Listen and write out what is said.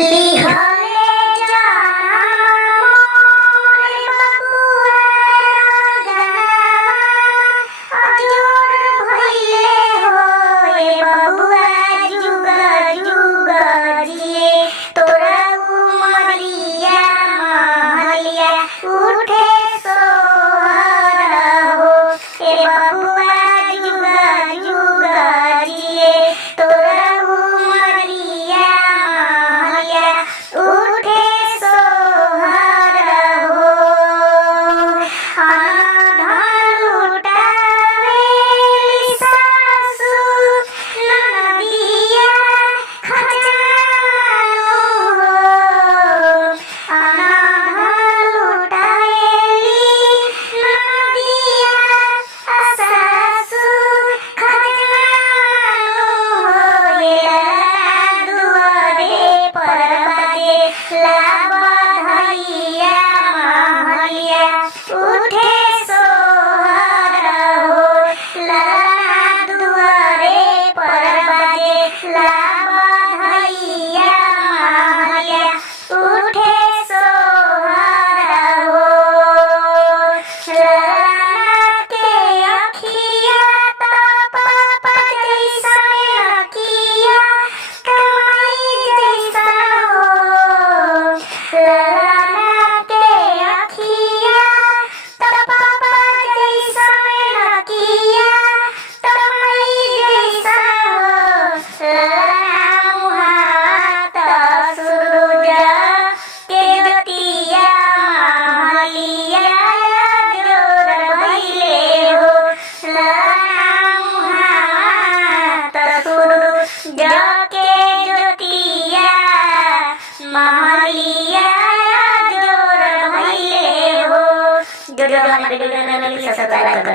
लिहले जनम मोर बबुआ गावा, अजोर भइले होए बबुआ जुग जुग जिए। तोरा उमरिया महलिया उठे सोहर हो, ए बबुआ जुग जुग जिए। तोरा उमरिया महलिया उठे सोहर हो। अनधन लुटावेली सासु ननदिया खजानो हो। अनधन लुटावेली ननदिया सासु खजानो हो। दुआरे पर बाजे ला बधैया महलिया उठे सोहर हो। दुआरे पर बाजे ला बधैया महलिया उठे सोहर हो। के अखिया त पापा जैसा अखिया कमाई जैसा हो। के अखिया त पापा जैसा अखिया कमाई जैसा हो। मुहात सूरज के ज्योतिया महलिया जोर भइले हो। मुहात सूरज के ज्योतिया महलिया जोर भइले हो। जो हमारे